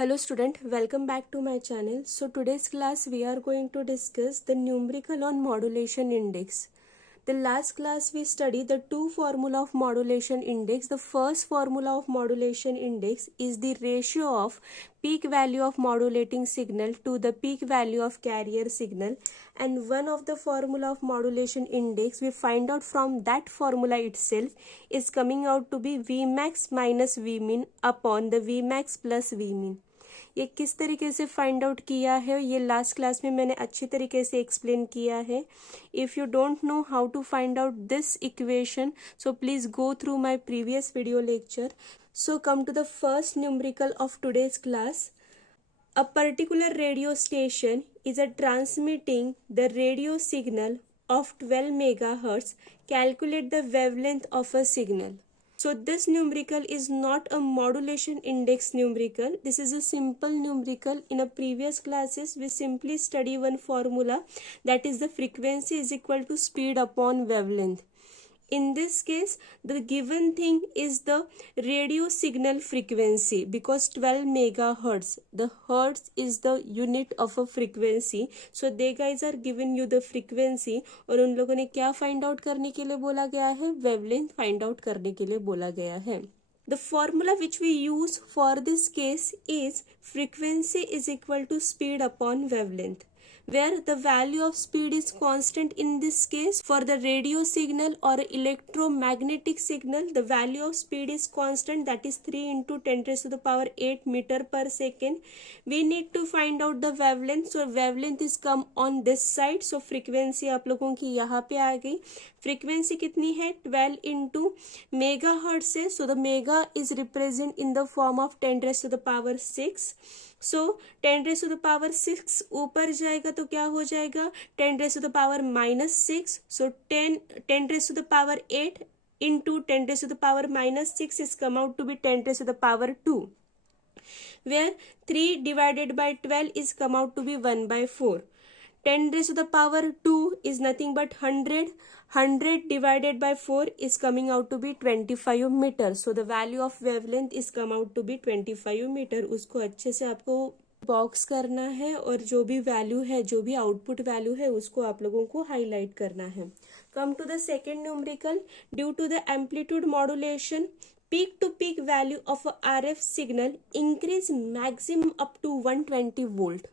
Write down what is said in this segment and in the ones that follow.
Hello student, welcome back to my channel. So today's class we are going to discuss the numerical on modulation index. The last class we studied the two formula of modulation index. The first formula of modulation index is the ratio of peak value of modulating signal to the peak value of carrier signal, and one of the formula of modulation index we find out from that formula itself is coming out to be Vmax minus Vmin upon the Vmax plus Vmin. ये किस तरीके से find out किया है ये last class में मैंने अच्छी तरीके से एक्सप्लेन किया है. If you don't know how to find out this equation so please go through my previous video lecture. So come to the first numerical of today's class. A particular radio station is transmitting the radio signal of 12 megahertz. Calculate the wavelength of a signal. So this numerical is not a modulation index numerical. This is a simple numerical. In a previous classes we simply study one formula, that is the frequency is equal to speed upon wavelength. In this case the given thing is the radio signal frequency, because 12 megahertz, the hertz is the unit of a frequency. So they guys are giving you the frequency और उन लोगों ने क्या find out करने के लिए बोला गया है, wavelength find out करने के लिए बोला गया है. The formula which we use for this case is frequency is equal to speed upon wavelength, where the value of speed is constant. In this case for the radio signal or electromagnetic signal the value of speed is constant, that is 3 into 10 raised to the power 8 meter per second. We need to find out the wavelength. So wavelength is come on this side. So frequency आप लोगों की यहाँ पे आ गई. frequency कितनी है 12 into megahertz है. So the mega is represent in the form of 10 raised to the power 6. So 10 raise to the power 6 ऊपर जाएगा तो क्या हो जाएगा 10 raise to the power -6. So 10 raise to the power 8 into 10 raise to the power -6 is come out to be 10 raise to the power 2, where 3 divided by 12 is come out to be 1/4. 10 raised to the power 2 is nothing but 100. 100 divided by 4 is coming out to be 25 meter. So the value of wavelength is come out to be 25 meter. उसको अच्छे से आपको box करना है और जो भी value है, जो भी आउटपुट वैल्यू है उसको आप लोगों को हाईलाइट करना है. Come to the second numerical. Due to the amplitude modulation peak to peak value of a RF signal increase maximum up to 120 volt.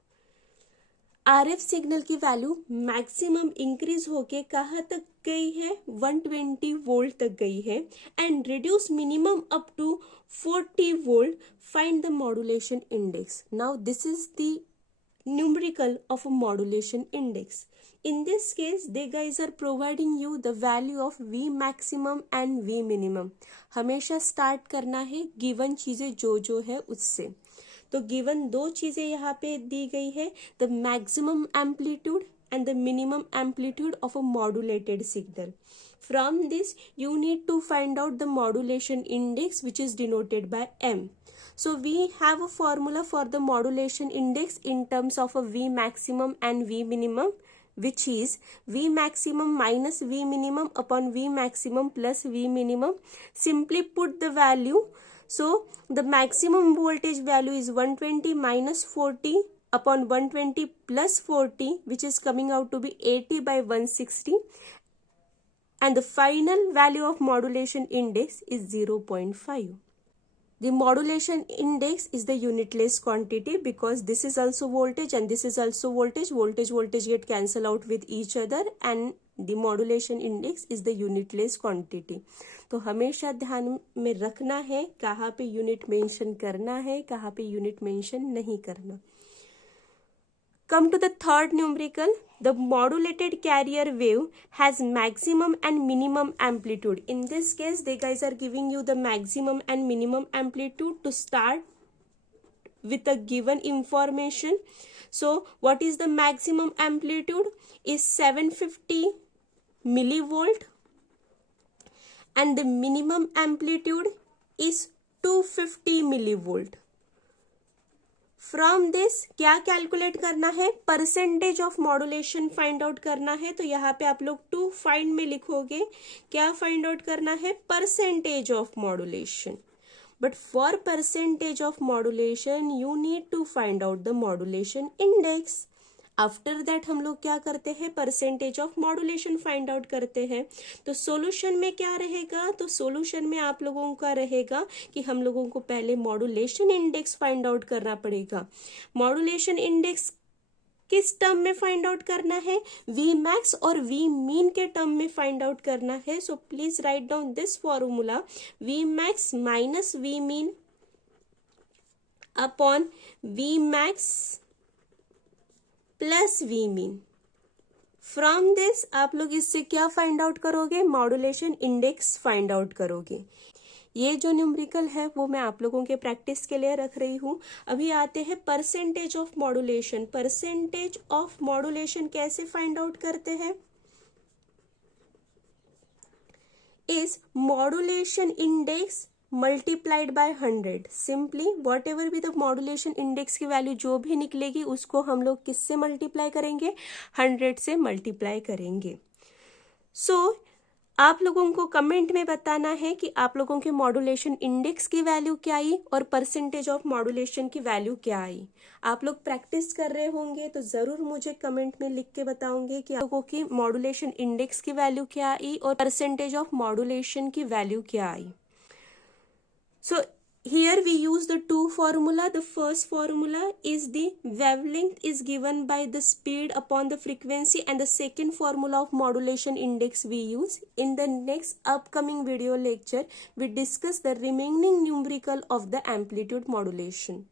RF signal की वैल्यू मैक्सिमम इंक्रीज होके कहाँ तक गई है 120 वोल्ट तक गई है, and reduce minimum up to 40 volt. Find the modulation index. Now this is the numerical of a modulation index. In this case they guys are providing you the value of V maximum and V minimum. हमेशा start करना है given चीजें जो है उससे. तो given दो चीजें यहाँ पे दी गई है, the maximum amplitude and the minimum amplitude of a modulated signal. From this you need to find out the modulation index, which is denoted by M. So we have a formula for the modulation index in terms of a V maximum and V minimum, which is V maximum minus V minimum upon V maximum plus V minimum. Simply put the value. So the maximum voltage value is 120 minus 40 upon 120 plus 40, which is coming out to be 80 by 160, and the final value of modulation index is 0.5. The modulation index is the unitless quantity, because this is also voltage and this is also voltage. Voltage get cancel out with each other, and the modulation index is the unitless quantity. तो हमेशा ध्यान में रखना है कहाँ पे unit mention करना है, कहाँ पे यूनिट मेंशन नहीं करना. Come to the third numerical. The modulated carrier wave has maximum and minimum amplitude. In this case they guys are giving you the maximum and minimum amplitude to start with a given information. So what is the maximum amplitude is 750 millivolt, and the minimum amplitude is 250 millivolt. From this क्या calculate करना है, percentage of modulation find out करना है. तो यहाँ पे आप लोग टू फाइंड में लिखोगे क्या फाइंड आउट करना है, percentage of modulation. but for percentage of modulation you need to find out the modulation index. After that हम लोग क्या करते हैं, percentage of modulation find out करते हैं. तो सॉल्यूशन में क्या रहेगा, तो सॉल्यूशन में आप लोगों का रहेगा कि हम लोगों को पहले मॉड्यूलेशन इंडेक्स फाइंड आउट करना पड़ेगा. मॉड्यूलेशन इंडेक्स किस टर्म में फाइंड आउट करना है, वी मैक्स और वी मीन के टर्म में फाइंड आउट करना है. So please write down this formula, V max minus V min upon V max plus V min. From this आप लोग इससे क्या फाइंड आउट करोगे, मॉड्यूलेशन इंडेक्स फाइंड आउट करोगे. ये जो न्यूमेरिकल है वो मैं आप लोगों के प्रैक्टिस के लिए रख रही हूँ. अभी आते हैं percentage of modulation. Percentage of modulation कैसे फाइंड आउट करते हैं, is modulation index multiplied by 100. Simply what ever भी द मॉड्यूलेशन इंडेक्स की वैल्यू जो भी निकलेगी उसको हम लोग किससे मल्टीप्लाई करेंगे, 100 से मल्टीप्लाई करेंगे. सो आप लोगों को कमेंट में बताना है कि आप लोगों के मॉड्यूलेशन इंडेक्स की वैल्यू क्या आई और परसेंटेज ऑफ मॉड्यूलेशन की वैल्यू क्या आई. आप लोग प्रैक्टिस कर रहे होंगे तो जरूर मुझे कमेंट में लिख के बताओगे कि आप लोगों की मॉड्यूलेशन इंडेक्स की वैल्यू क्या आई और परसेंटेज ऑफ मॉड्यूलेशन की वैल्यू क्या आई. So here we use the two formula. The first formula is the wavelength is given by the speed upon the frequency, and the second formula of modulation index we use. In the next upcoming video lecture we discuss the remaining numerical of the amplitude modulation.